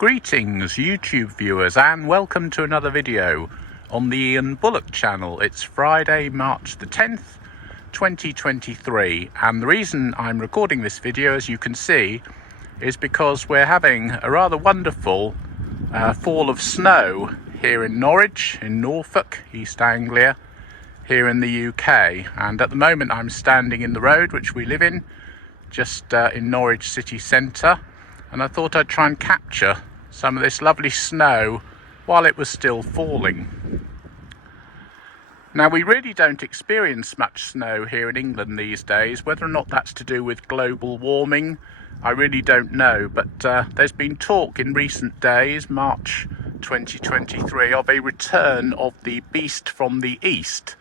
Greetings YouTube viewers, and welcome to another video on the Bullock channel. It's Friday, March the 10th, 2023, and the reason I'm recording this video, as you can see, is because we're having a rather wonderful fall of snow here in Norwich, in Norfolk, East Anglia, here in the UK. And at the moment I'm standing in the road which we live in, just in Norwich city centre, and I thought I'd try and capture some of this lovely snow while it was still falling. Now, we really don't experience much snow here in England these days. Whether or not that's to do with global warming, I really don't know, but there's been talk in recent days, March 2023, of a return of the beast from the east.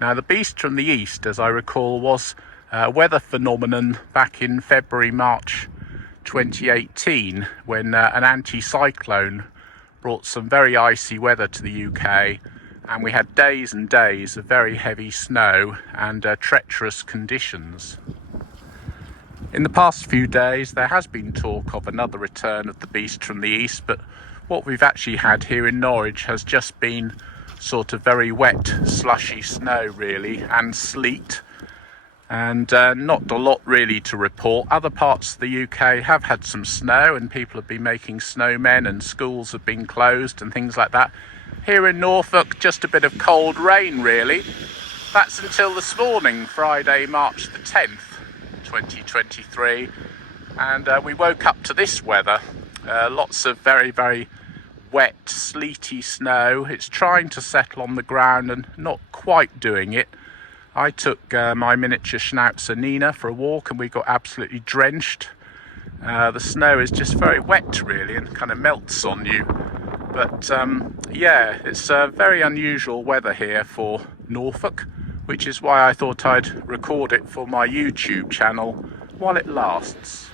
Now, the beast from the east, as I recall, was a weather phenomenon back in February, March 2018, when an anticyclone brought some very icy weather to the UK, and we had days and days of very heavy snow and treacherous conditions. In the past few days there has been talk of another return of the beast from the east, but what we've actually had here in Norwich has just been sort of very wet, slushy snow really, and sleet, and not a lot really to report. Other parts of the UK have had some snow and people have been making snowmen, and schools have been closed and things like that. Here in Norfolk, just a bit of cold rain really. That's until this morning, Friday, March the 10th, 2023, and we woke up to this weather. Lots of very, very wet, sleety snow. It's trying to settle on the ground and not quite doing it. I took my miniature schnauzer Nina for a walk and we got absolutely drenched. The snow is just very wet really and kind of melts on you. But yeah, it's very unusual weather here for Norfolk, which is why I thought I'd record it for my YouTube channel while it lasts.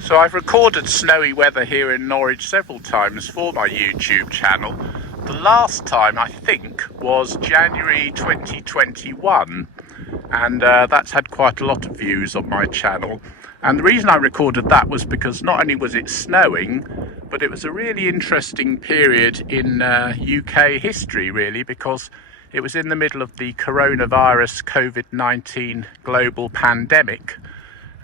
So I've recorded snowy weather here in Norwich several times for my YouTube channel. The last time, I think, was January 2021, and that's had quite a lot of views on my channel. And the reason I recorded that was because not only was it snowing, but it was a really interesting period in UK history, really, because it was in the middle of the coronavirus COVID-19 global pandemic.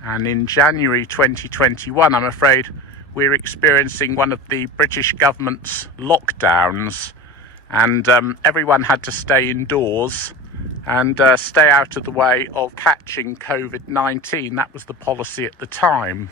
And in January 2021, I'm afraid we're experiencing one of the British government's lockdowns, and everyone had to stay indoors and stay out of the way of catching COVID-19. That was the policy at the time.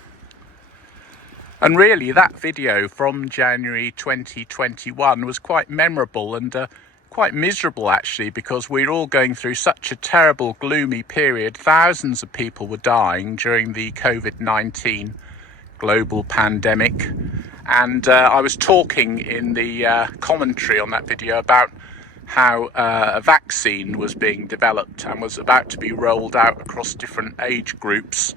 And really, that video from January 2021 was quite memorable and quite miserable actually, because we're all going through such a terrible, gloomy period. Thousands of people were dying during the COVID-19 global pandemic, and I was talking in the commentary on that video about how a vaccine was being developed and was about to be rolled out across different age groups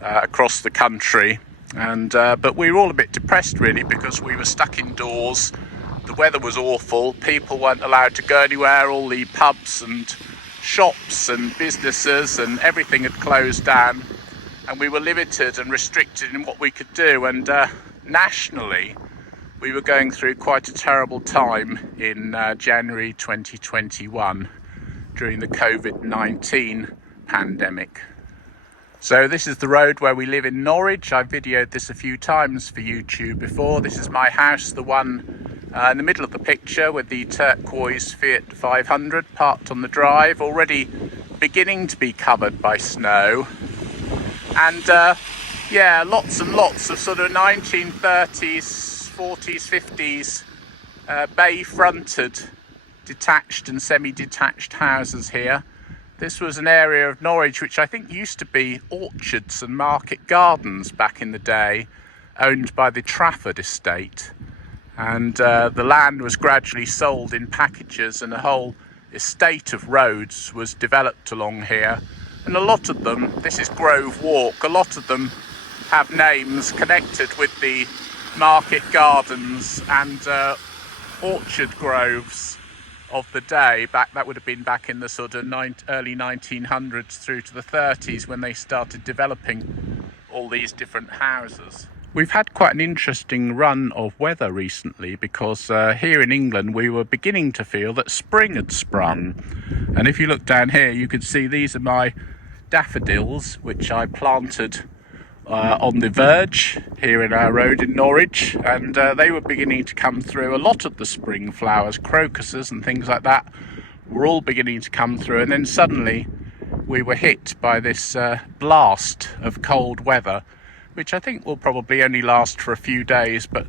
across the country, and but we were all a bit depressed really, because we were stuck indoors. The weather was awful, people weren't allowed to go anywhere, all the pubs and shops and businesses and everything had closed down, and we were limited and restricted in what we could do. And nationally, we were going through quite a terrible time in January 2021 during the COVID-19 pandemic. So this is the road where we live in Norwich. I've videoed this a few times for YouTube before. This is my house, the one in the middle of the picture with the turquoise Fiat 500 parked on the drive, already beginning to be covered by snow. And yeah, lots and lots of sort of 1930s, 40s, 50s bay-fronted detached and semi-detached houses here. This was an area of Norwich which I think used to be orchards and market gardens back in the day, owned by the Trafford estate. And the land was gradually sold in packages, and a whole estate of roads was developed along here. And a lot of them, this is Grove Walk, a lot of them have names connected with the market gardens and orchard groves of the day. That would have been back in the sort of early 1900s through to the 30s, when they started developing all these different houses. We've had quite an interesting run of weather recently because here in England we were beginning to feel that spring had sprung. And if you look down here, you can see these are my daffodils, which I planted on the verge here in our road in Norwich, and they were beginning to come through. A lot of the spring flowers, crocuses and things like that, were all beginning to come through, and then suddenly we were hit by this blast of cold weather, which I think will probably only last for a few days, but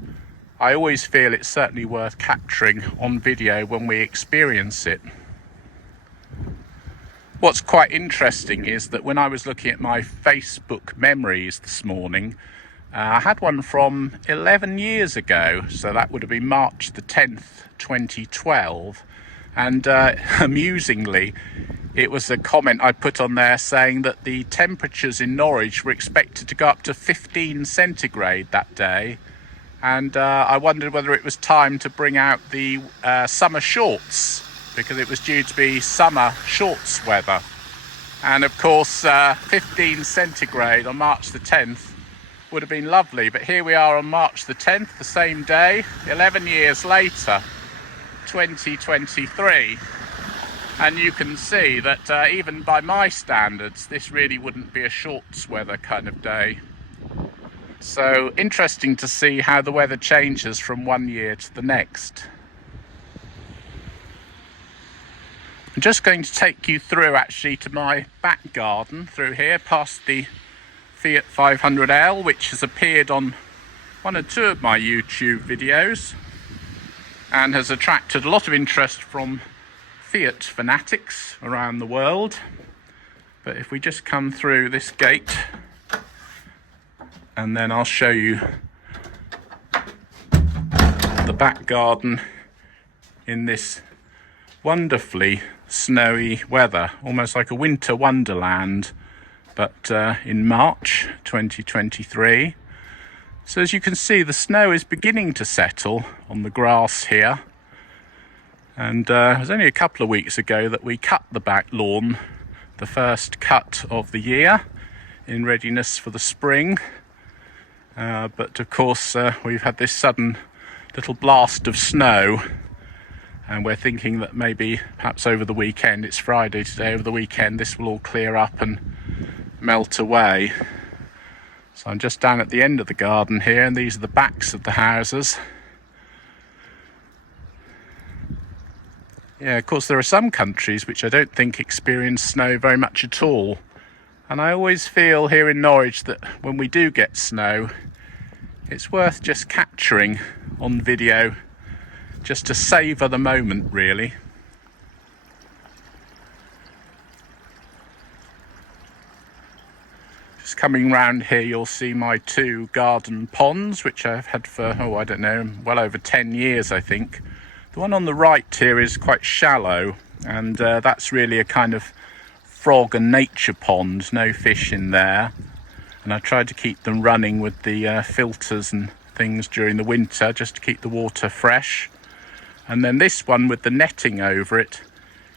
I always feel it's certainly worth capturing on video when we experience it. What's quite interesting is that when I was looking at my Facebook memories this morning, I had one from 11 years ago, so that would have been March the 10th, 2012, and amusingly, it was a comment I put on there saying that the temperatures in Norwich were expected to go up to 15 centigrade that day, and I wondered whether it was time to bring out the summer shorts, because it was due to be summer shorts weather. And of course 15 centigrade on March the 10th would have been lovely, but here we are on March the 10th, the same day, 11 years later, 2023. And you can see that even by my standards, this really wouldn't be a shorts weather kind of day. So interesting to see how the weather changes from one year to the next. I'm just going to take you through actually to my back garden through here, past the Fiat 500L, which has appeared on one or two of my YouTube videos and has attracted a lot of interest from Fiat fanatics around the world. But if we just come through this gate, and then I'll show you the back garden in this wonderfully snowy weather, almost like a winter wonderland, but in March 2023. So as you can see, the snow is beginning to settle on the grass here. And it was only a couple of weeks ago that we cut the back lawn, the first cut of the year, in readiness for the spring. But of course we've had this sudden little blast of snow, and we're thinking that maybe perhaps over the weekend, it's Friday today, over the weekend this will all clear up and melt away. So I'm just down at the end of the garden here, and these are the backs of the houses. Yeah, of course there are some countries which I don't think experience snow very much at all. And I always feel here in Norwich that when we do get snow, it's worth just capturing on video, just to savour the moment really. Just coming round here, you'll see my two garden ponds, which I've had for, I don't know, well over 10 years I think. The one on the right here is quite shallow, and that's really a kind of frog and nature pond, no fish in there. And I tried to keep them running with the filters and things during the winter, just to keep the water fresh. And then this one with the netting over it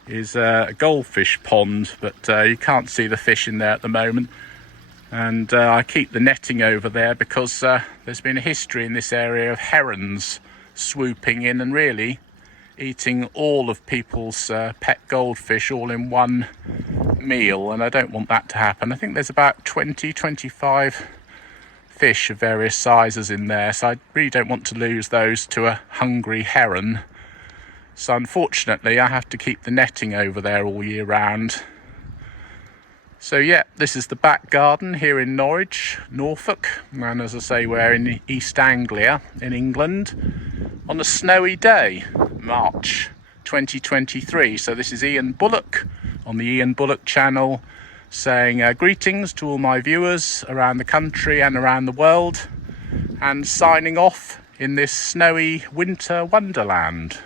is a goldfish pond, but you can't see the fish in there at the moment. And I keep the netting over there because there's been a history in this area of herons swooping in and really eating all of people's pet goldfish all in one meal, and I don't want that to happen. I think there's about 25 fish of various sizes in there, so I really don't want to lose those to a hungry heron. So unfortunately I have to keep the netting over there all year round. So yeah, this is the back garden here in Norwich, Norfolk, and as I say, we're in East Anglia in England on a snowy day, March 2023. So this is Ian Bullock on the Ian Bullock channel, saying greetings to all my viewers around the country and around the world, and signing off in this snowy winter wonderland.